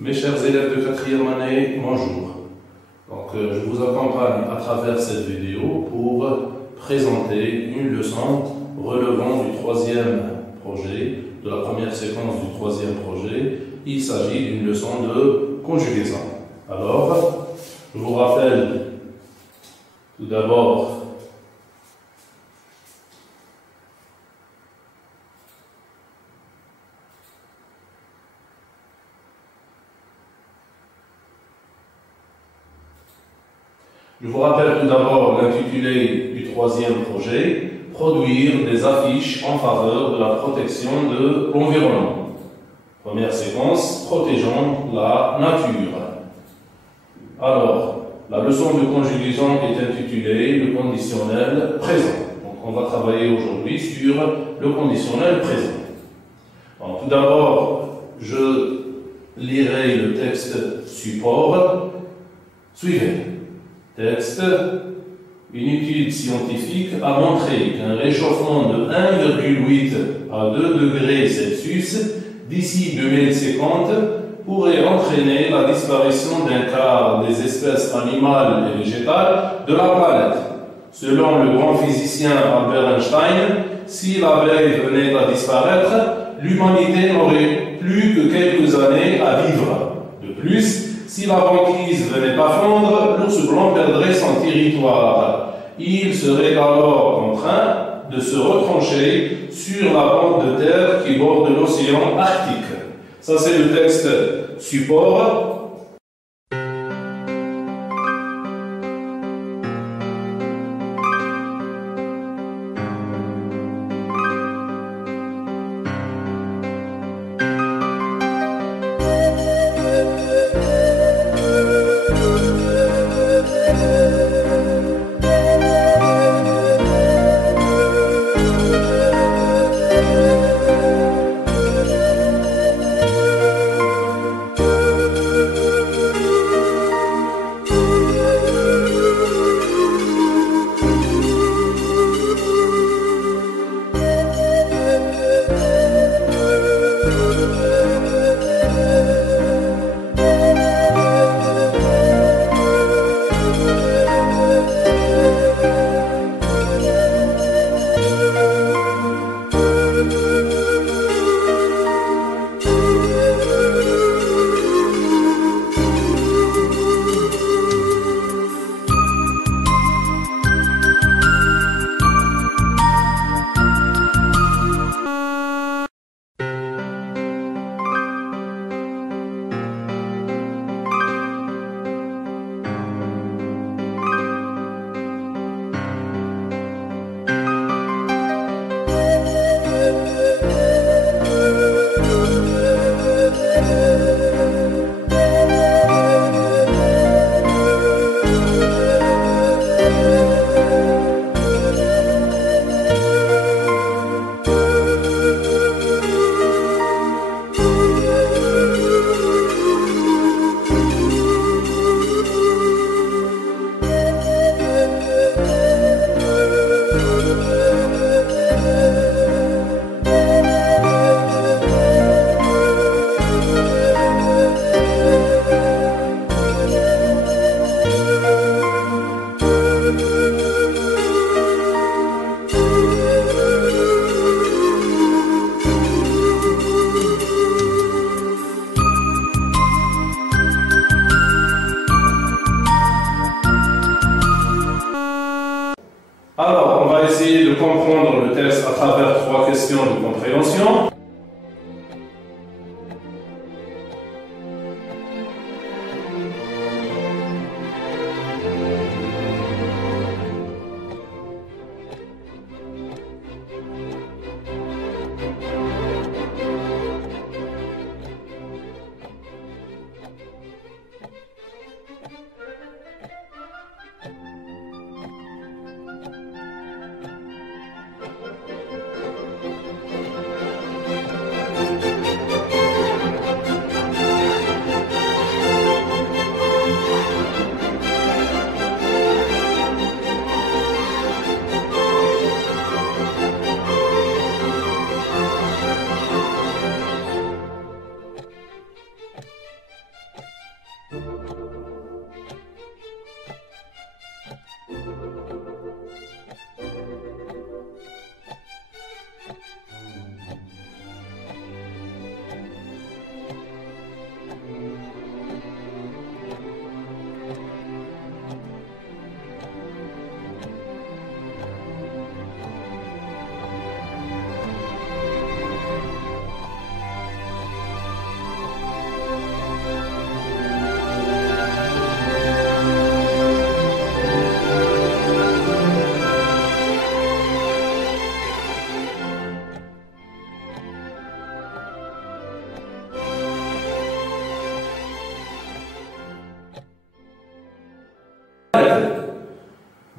Mes chers élèves de 4e année, bonjour. Je vous accompagne à travers cette vidéo pour présenter une leçon relevant du 3e projet, de la première séquence du 3e projet. Il s'agit d'une leçon de conjugaison. Alors, je vous rappelle tout d'abord l'intitulé du 3e projet, produire des affiches en faveur de la protection de l'environnement. Première séquence, protégeons la nature. Alors, la leçon de conjugaison est intitulée le conditionnel présent. Donc, on va travailler aujourd'hui sur le conditionnel présent. Donc, tout d'abord, je lirai le texte support. Suivez. Texte. Une étude scientifique a montré qu'un réchauffement de 1,8 à 2 degrés Celsius d'ici 2050 pourrait entraîner la disparition d'un quart des espèces animales et végétales de la planète. Selon le grand physicien Albert Einstein, si l'abeille venait à disparaître, l'humanité n'aurait plus que quelques années à vivre. De plus, si la banquise venait à fondre, l'ours blanc perdrait son territoire. Il serait alors contraint de se retrancher sur la bande de terre qui borde l'océan Arctique. Ça, c'est le texte support. Alors, on va essayer de comprendre le texte à travers 3 questions de compréhension.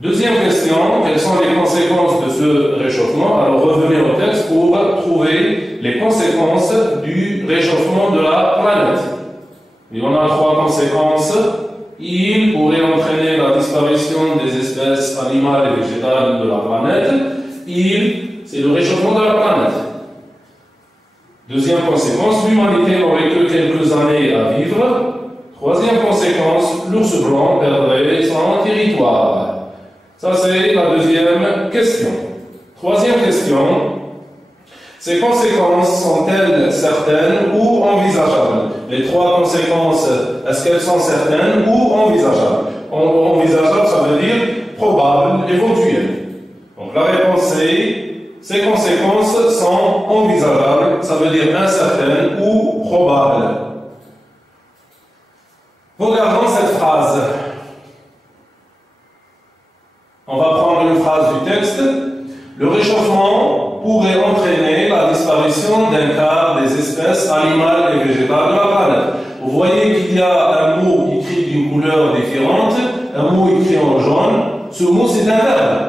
Deuxième question, quelles sont les conséquences de ce réchauffement? Alors revenez au texte pour trouver les conséquences du réchauffement de la planète. Il y en a trois conséquences. Il pourrait entraîner la disparition des espèces animales et végétales de la planète. C'est le réchauffement de la planète. Deuxième conséquence, l'humanité n'aurait que quelques années à vivre. Troisième conséquence, l'ours blanc perdrait son territoire. Ça, c'est la deuxième question. Troisième question, ces conséquences sont-elles certaines ou envisageables? Les trois conséquences, est-ce qu'elles sont certaines ou envisageables? Envisageable, ça veut dire probable, éventuel. Donc la réponse c'est, ces conséquences sont envisageables, ça veut dire incertaines ou probables. Regardons cette phrase. On va prendre une phrase du texte. Le réchauffement pourrait entraîner la disparition d'un quart des espèces animales et végétales de la planète. Vous voyez qu'il y a un mot écrit d'une couleur différente, un mot écrit en jaune. Ce mot, c'est un verbe.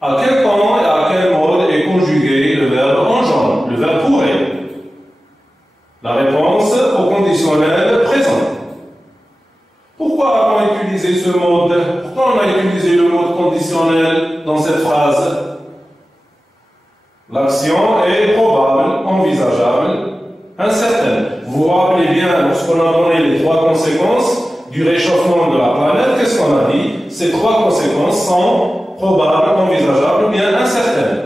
À quel temps et à quel mode est conjugué le verbe en jaune, le verbe pourrait? La réponse au conditionnel présent. Pourquoi avons-nous utilisé ce mode? Pourquoi on a utilisé le mode conditionnel dans cette phrase? L'action est probable, envisageable, incertaine. Vous vous rappelez bien, lorsqu'on a donné les trois conséquences du réchauffement de la planète, qu'est-ce qu'on a dit? Ces trois conséquences sont probables, envisageables ou bien incertaines.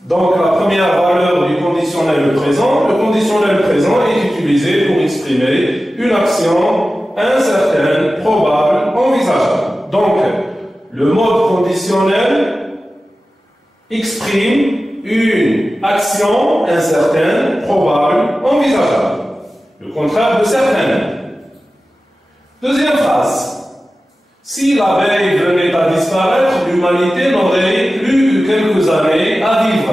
Donc la première valeur du conditionnel présent, le conditionnel présent est utilisé pour exprimer une action incertaine, probable, envisageable. Donc le mode conditionnel exprime une action incertaine, probable, envisageable. Le contraire de certaine. Deuxième phrase. Si l'abeille venait à disparaître, l'humanité n'aurait plus que quelques années à vivre.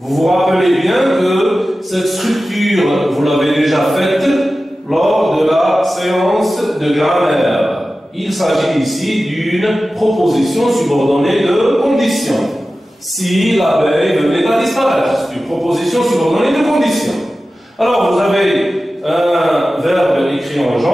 Vous vous rappelez bien que cette structure, vous l'avez déjà faite lors de la séance de grammaire. Il s'agit ici d'une proposition subordonnée de condition. Si l'abeille venait à disparaître, c'est une proposition subordonnée de condition. Alors, vous avez un verbe écrit en jaune.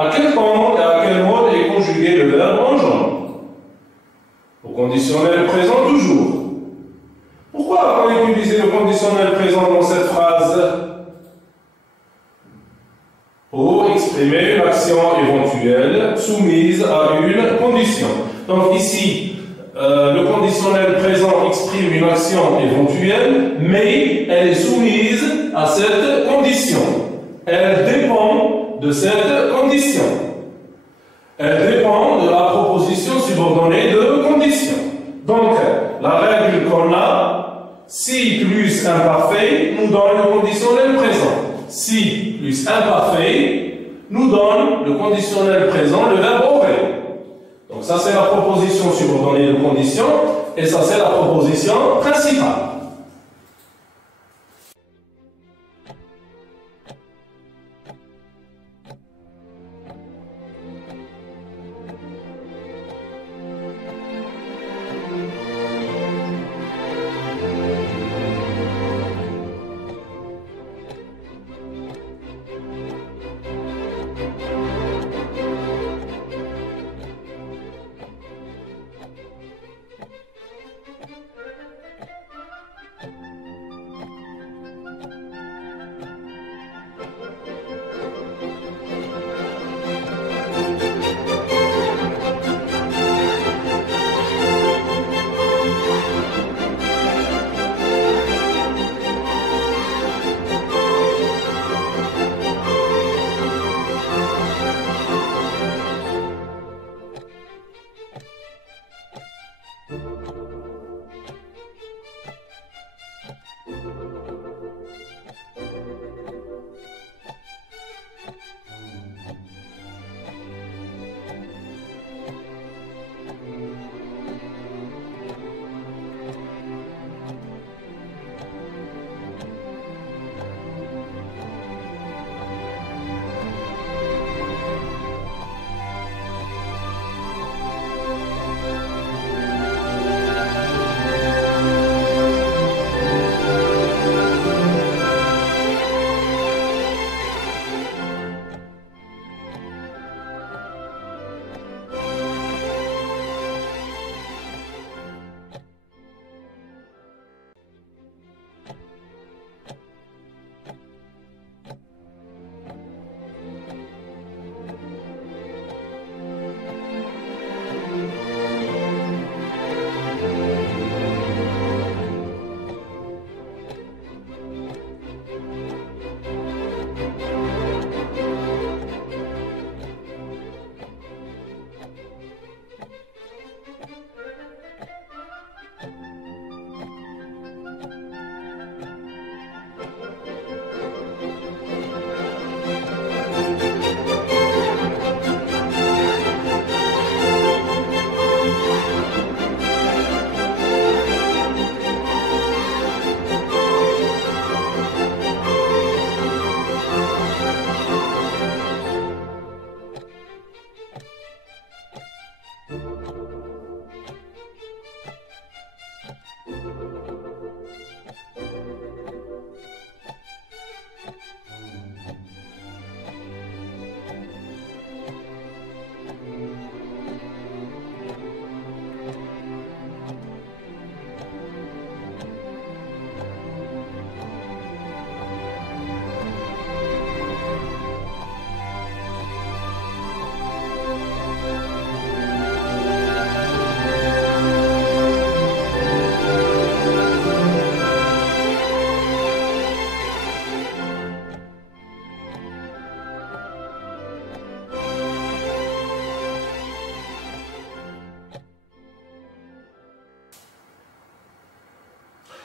À quel temps et à quel mode est conjugué le verbe en jaune? Au conditionnel présent toujours. Pourquoi Pourquoi on a utilisé le conditionnel présent dans cette phrase? Pour exprimer une action éventuelle soumise à une condition. Donc ici, le conditionnel présent exprime une action éventuelle, mais elle est soumise à cette condition. Elle dépend de cette condition. Elle dépend de la proposition subordonnée de condition. Donc, la règle qu'on a, si plus imparfait nous donne le conditionnel présent. Si plus imparfait nous donne le conditionnel présent, le verbe aurait. Donc ça c'est la proposition subordonnée de condition et ça c'est la proposition principale.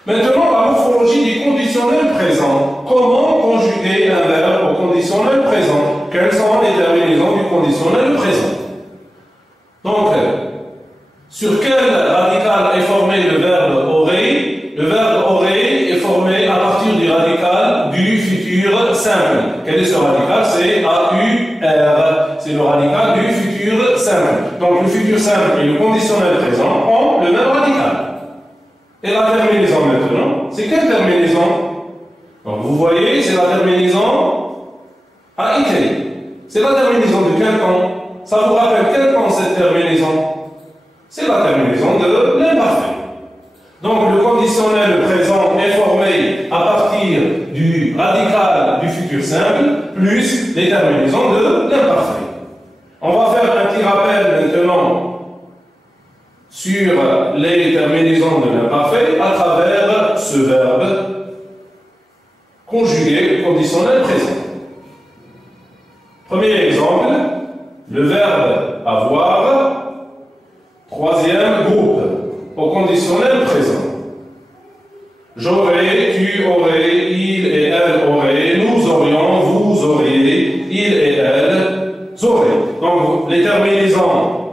Maintenant, la morphologie du conditionnel présent. Comment conjuguer un verbe au conditionnel présent? Quelles sont les terminaisons du conditionnel présent? Donc, sur quel radical est formé le verbe aurait? Le verbe aurait est formé à partir du radical du futur simple. Quel est ce radical? C'est AUR. C'est le radical du futur simple. Donc, le futur simple et le conditionnel présent ont le même radical. Et la terminaison maintenant, c'est quelle terminaison? Donc vous voyez, c'est la terminaison AIT. C'est la terminaison de quel temps? Ça vous rappelle quel temps cette terminaison? C'est la terminaison de l'imparfait. Donc le conditionnel présent est formé à partir du radical du futur simple plus les terminaisons de l'imparfait. On va faire un petit rappel maintenant sur les terminaisons de l'imparfait à travers ce verbe conjugué conditionnel présent. Premier exemple, le verbe avoir, troisième groupe, au conditionnel présent. J'aurais, tu aurais, il et elle auraient, nous aurions, vous auriez, il et elle auraient. Donc les terminaisons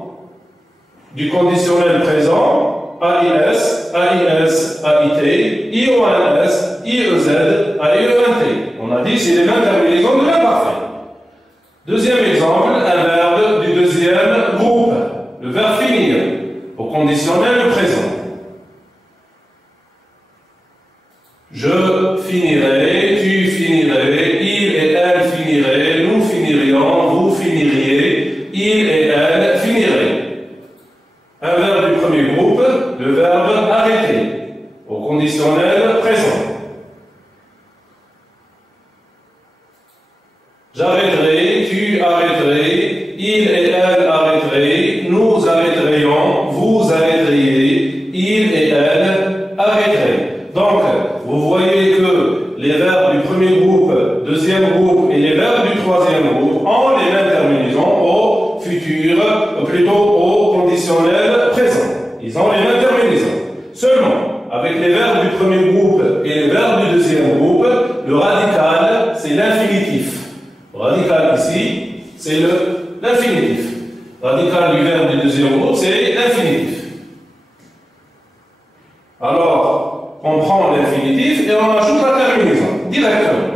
du conditionnel présent, AIS, AIS, AIT, IONS, IEZ, AIENT. On a dit c'est les mêmes terminaisons de l'imparfait. Deuxième exemple, un verbe du deuxième groupe, le verbe finir, au conditionnel présent. Je finirai, tu finirais, il et elle finiraient, nous finirions, vous finiriez, il et elle finiraient. Un verbe du premier groupe, le verbe arrêter, au conditionnel présent. J'arrêterai, tu arrêterais, il et elle arrêteraient, nous arrêterions, vous arrêteriez, il et elle arrêteraient. Donc, vous voyez que les verbes du premier groupe, deuxième groupe et les verbes du troisième groupe ont les mêmes terminaisons au futur, plutôt au conditionnel présent. Ils ont les mêmes terminaisons. Seulement, avec les verbes du premier groupe et les verbes du deuxième groupe, le radical, c'est l'infinitif. Le radical ici, c'est l'infinitif. Le radical du verbe du deuxième groupe, c'est l'infinitif. Alors, on prend l'infinitif et on ajoute la terminaison, directement,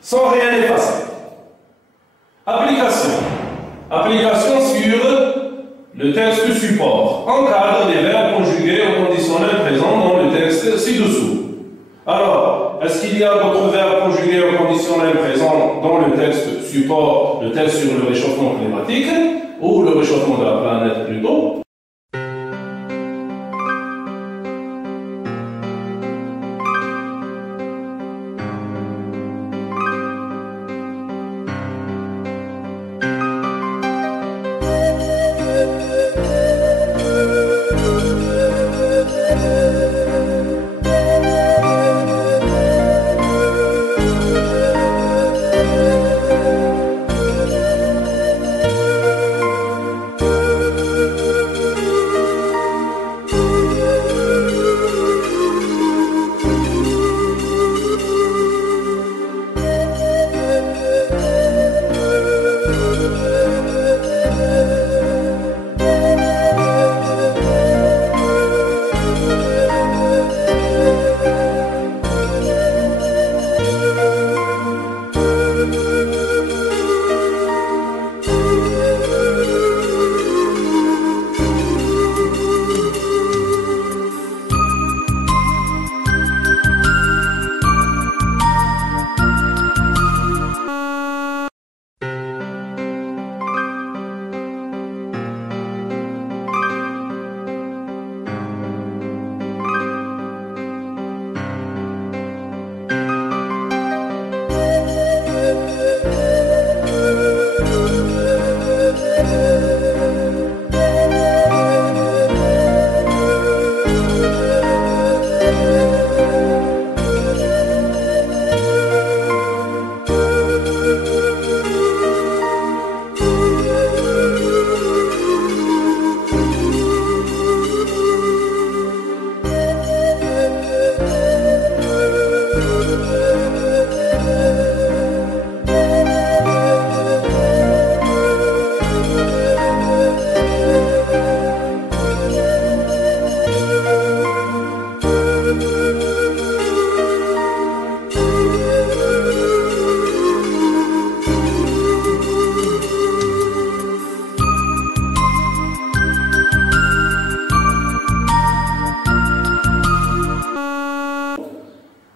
sans rien effacer. Application. Application sur le texte support. Encadre les verbes conjugués au conditionnel présent dans le texte ci-dessous. Alors, est-ce qu'il y a d'autres verbes conjugués au conditionnel présent dans le texte support, le texte sur le réchauffement climatique, ou le réchauffement de la planète plutôt?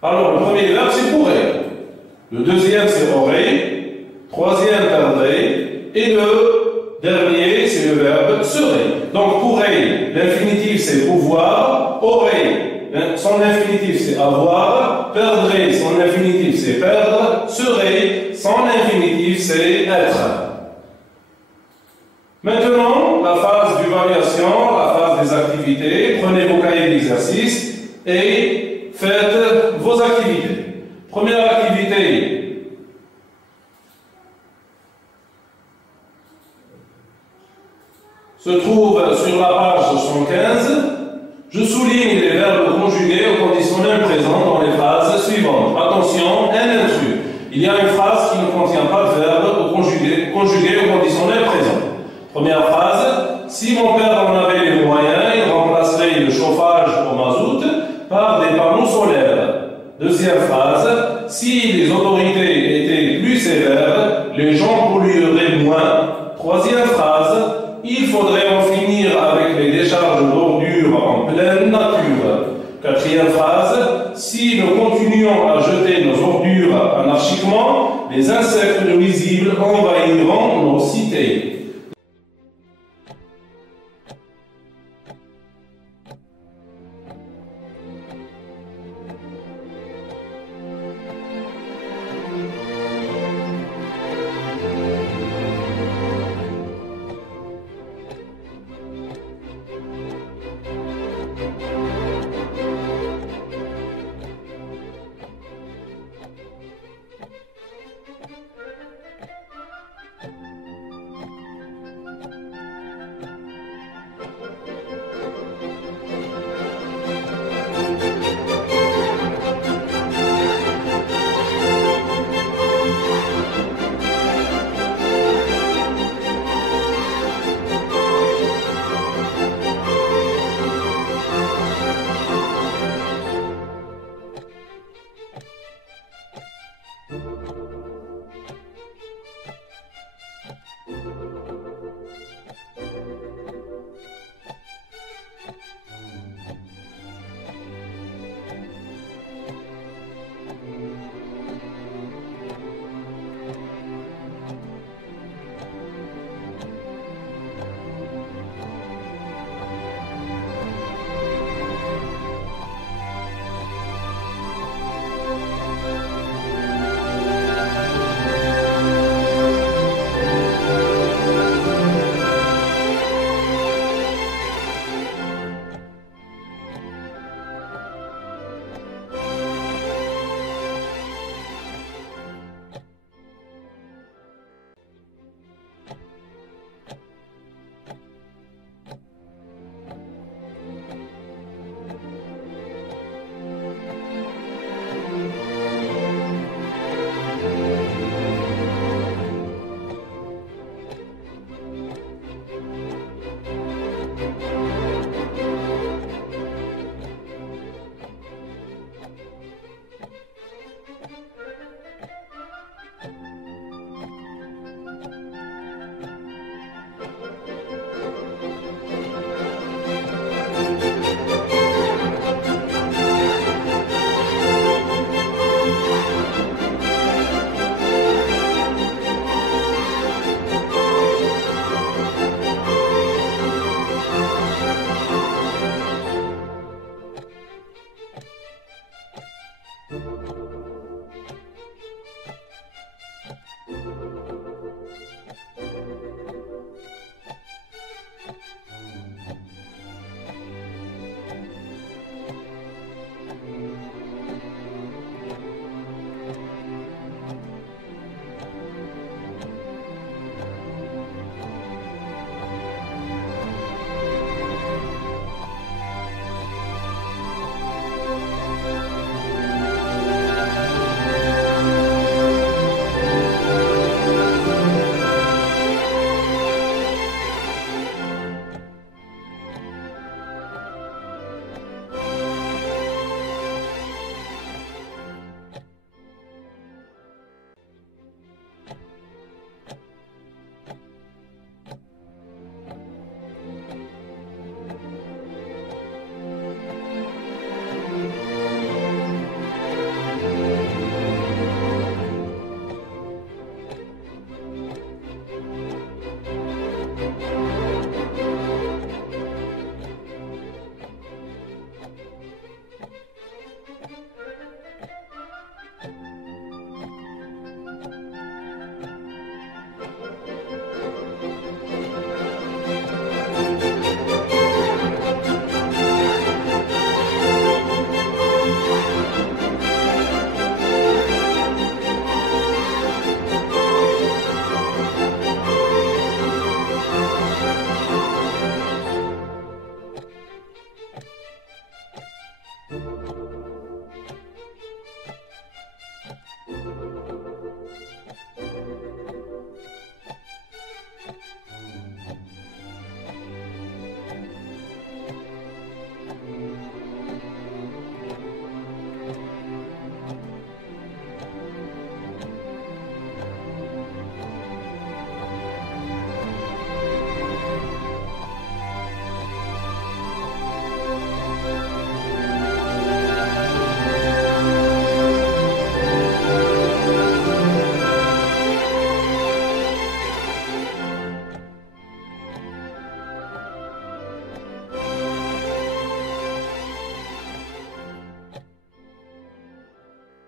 Alors, le premier verbe, c'est pourrait. Le deuxième, c'est aurait. Troisième, perdrait. Et le dernier, c'est le verbe serait. Donc, pourrait, l'infinitif, c'est pouvoir. Aurait, son infinitif c'est avoir, perdrait, son infinitif c'est perdre, serait, son infinitif c'est être. Maintenant, la phase d'évaluation, la phase des activités. Prenez vos cahiers d'exercice et faites vos activités. Première activité. Se trouve sur la page 75. Je souligne les verbes conjugués au conditionnel présent dans les phrases suivantes. Attention, un intrus. Il y a une phrase qui ne contient pas de verbe conjugué au conditionnel présent. Première phrase, si mon père en avait les moyens, il remplacerait le chauffage au mazout par des panneaux solaires. Deuxième phrase, si les autorités étaient plus sévères, les gens pollueraient moins. Troisième phrase, il faudrait en finir avec les décharges d'ordures en pleine nature. Quatrième phrase, si nous continuons à jeter nos ordures anarchiquement, les insectes nuisibles envahiront nos cités.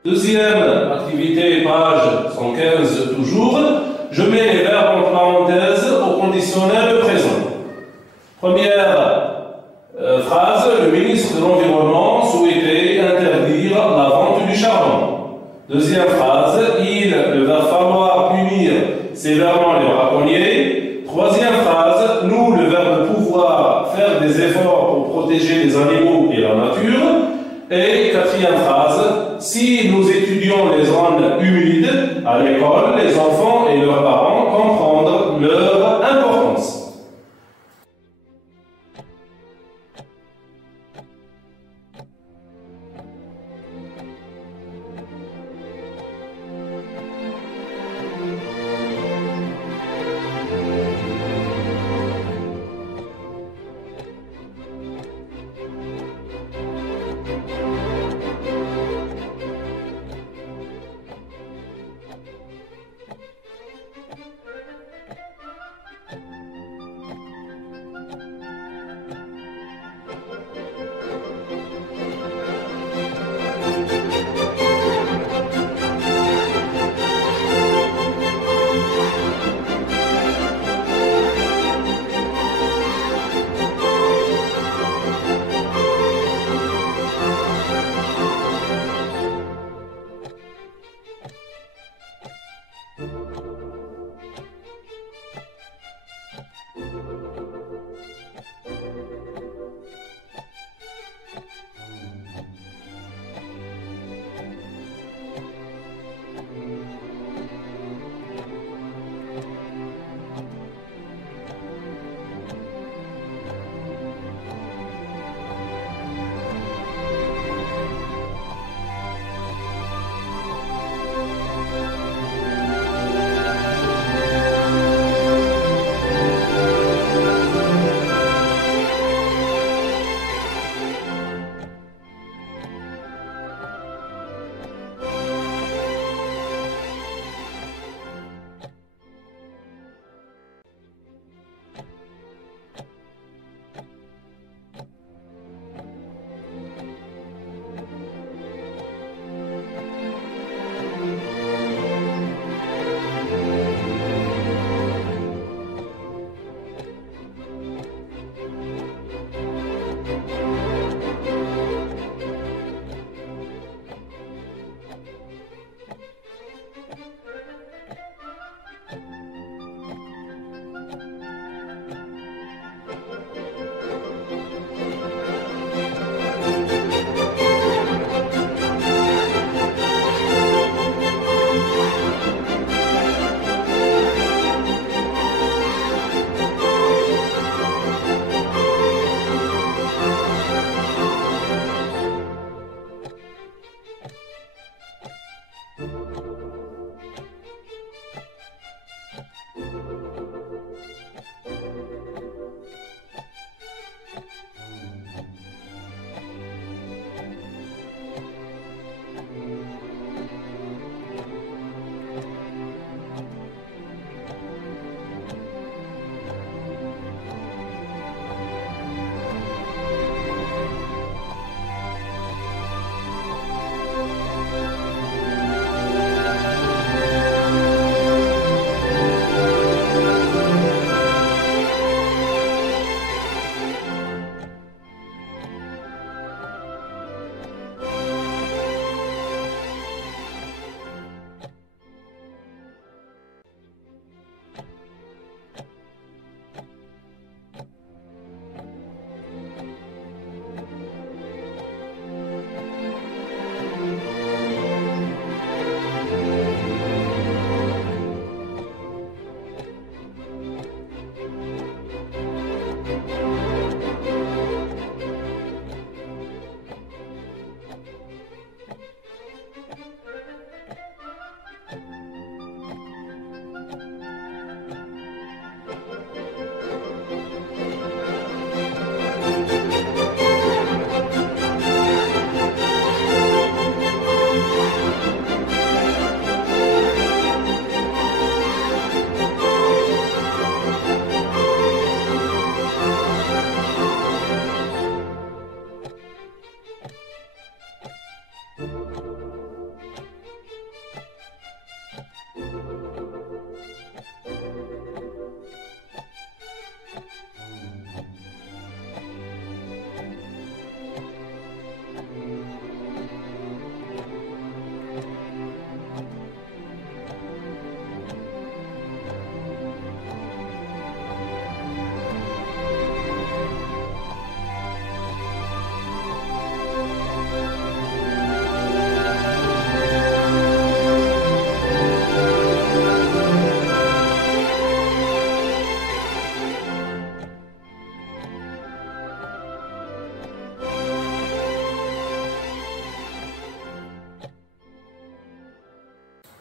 Deuxième activité, page 115 toujours, je mets les verbes en parenthèse au conditionnel présent. Première phrase, le ministre de l'Environnement souhaitait interdire la vente du charbon. Deuxième phrase, il va falloir punir sévèrement les braconniers. Troisième phrase, nous, le verbe pouvoir, faire des efforts pour protéger les animaux et la nature. Et quatrième phrase, si nous étudions les zones humides à l'école, les enfants et leurs parents comprendront leur importance.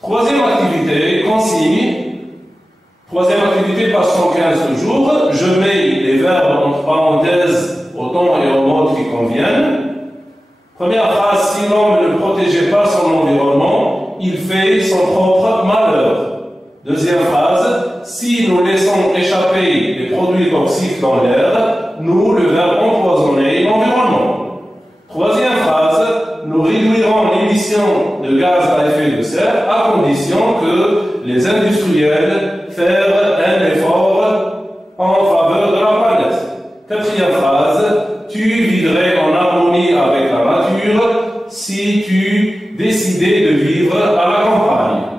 Troisième activité, consigne. Troisième activité passe 115 jours. Je mets les verbes entre parenthèses au temps et au mode qui conviennent. Première phrase, si l'homme ne protégeait pas son environnement, il fait son propre malheur. Deuxième phrase, si nous laissons échapper des produits toxiques dans l'air, nous, le verbe empoisonner l'environnement. Troisième phrase, nous réduirons l'émission de gaz à effet de serre à condition que les industriels fassent un effort en faveur de la planète. Quatrième phrase, tu vivrais en harmonie avec la nature si tu décidais de vivre à la campagne.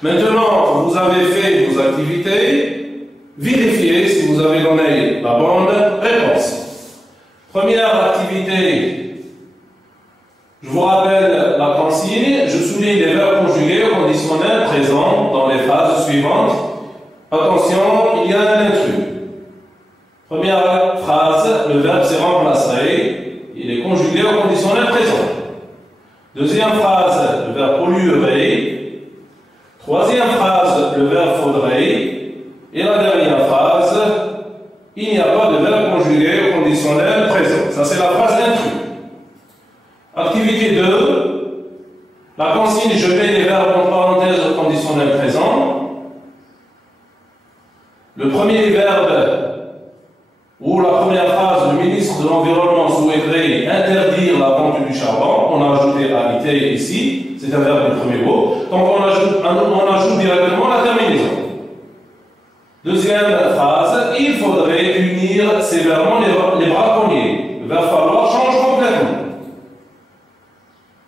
Maintenant, vous avez fait vos activités, vérifiez si vous avez donné la bonne réponse. Première activité, je vous rappelle la consigne, je souligne les verbes conjugués au conditionnel présent dans les phrases suivantes. Attention, il y a un intrus. Première phrase, le verbe s'est remplacé, il est conjugué au conditionnel présent. Deuxième phrase, le verbe polluerait. Troisième phrase, le verbe faudrait. Et la dernière phrase, il n'y a pas de verbe conjugué au conditionnel présent. Ça, c'est la phrase intrus. Activité 2. La consigne, je mets les verbes en parenthèse au conditionnel présent. Le premier verbe, ou la première phrase, le ministre de l'Environnement souhaiterait interdire la vente du charbon. On a ajouté habiter ici, c'est un verbe du premier mot. Donc on ajoute directement la terminaison. Deuxième phrase, il faudrait punir sévèrement les braconniers. Le verbe falloir change complètement.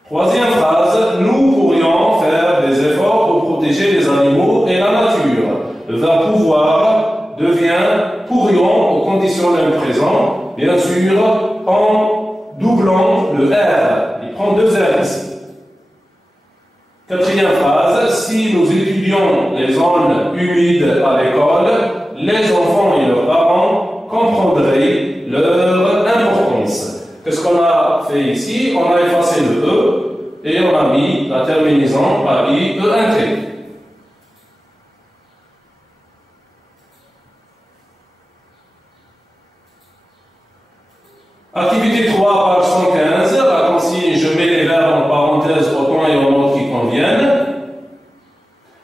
Troisième phrase, nous pourrions faire des efforts pour protéger les animaux et la nature. Le verbe pouvoir devient pourrions au conditionnel présent, bien sûr, en doublant le R. Il prend 2 R ici. Quatrième phrase, si nous étudions les zones humides à l'école, les enfants et leurs parents comprendraient leur importance. Qu'est-ce qu'on a fait ici? On a effacé le E et on a mis la terminaison AIENT. Activité 3, page 115, la consigne, je mets les verbes en parenthèse autant et en ordre qui conviennent.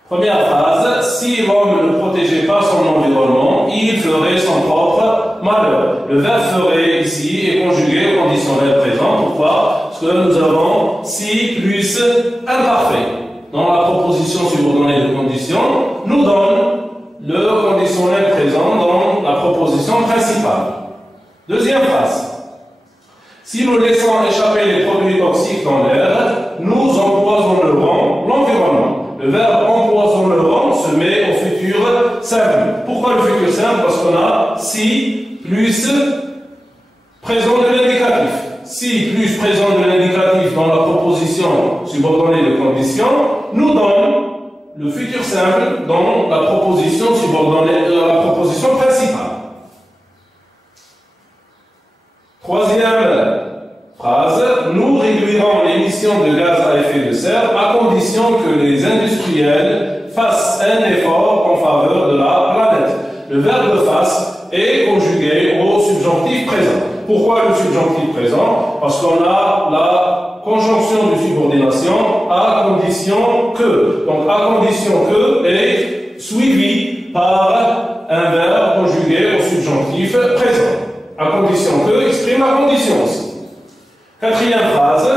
Première phrase, si l'homme ne protégeait pas son environnement, il ferait son propre malheur. Le verbe ferait ici est conjugué au conditionnel présent. Pourquoi? Parce que nous avons si plus imparfait. Dans la proposition subordonnée de condition, nous donne le conditionnel présent dans la proposition principale. Deuxième phrase. Si nous laissons échapper les produits toxiques dans l'air, nous empoisonnerons l'environnement. Le verbe empoisonneront se met au futur simple. Pourquoi le futur simple? Parce qu'on a si plus présent de l'indicatif. Si plus présent de l'indicatif dans la proposition subordonnée de condition nous donne le futur simple dans la proposition subordonnée de la proposition principale. Troisième phrase, nous réduirons l'émission de gaz à effet de serre à condition que les industriels fassent un effort en faveur de la planète. Le verbe fasse est conjugué au subjonctif présent. Pourquoi le subjonctif présent? Parce qu'on a la conjonction de subordination à condition que. Donc à condition que est suivi par un verbe conjugué au subjonctif présent. À condition que exprime la condition aussi. Quatrième phrase,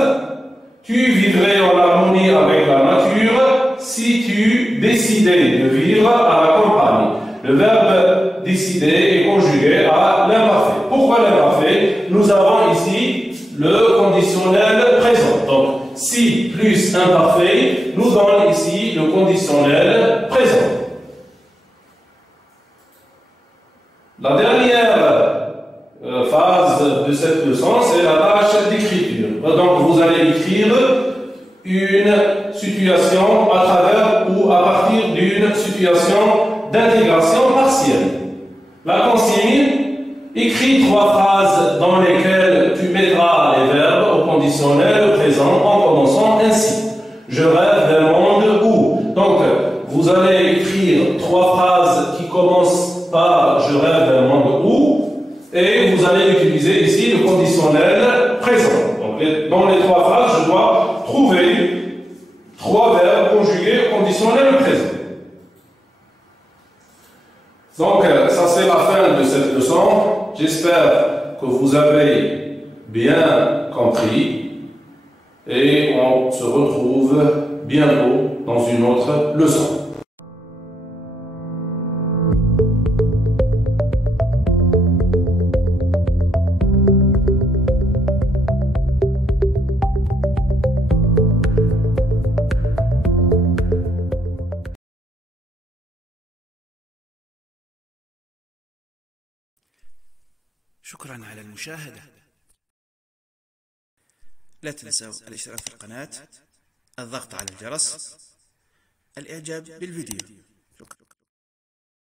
tu vivrais en harmonie avec la nature si tu décidais de vivre à la campagne. Le verbe décider est conjugué à l'imparfait. Pourquoi l'imparfait? Nous avons ici le conditionnel présent. Donc, si plus imparfait nous donne ici le conditionnel présent. La dernière phase de cette leçon, c'est la tâche d'écriture. Donc, vous allez écrire une situation à travers ou à partir d'une situation d'intégration partielle. La consigne, écris 3 phrases dans lesquelles tu mettras les verbes au conditionnel présent en commençant ainsi. Je rêve d'un monde où. Donc, vous allez écrire 3 phrases qui commencent par je rêve d'un monde où. Et vous allez utiliser ici le conditionnel présent. Donc, dans les 3 phrases, je dois trouver 3 verbes conjugués au conditionnel présent. Donc, ça c'est la fin de cette leçon. J'espère que vous avez bien compris. Et on se retrouve bientôt dans une autre leçon. شكرا على المشاهدة. لا تنسوا الاشتراك في القناة، الضغط على الجرس، الإعجاب بالفيديو.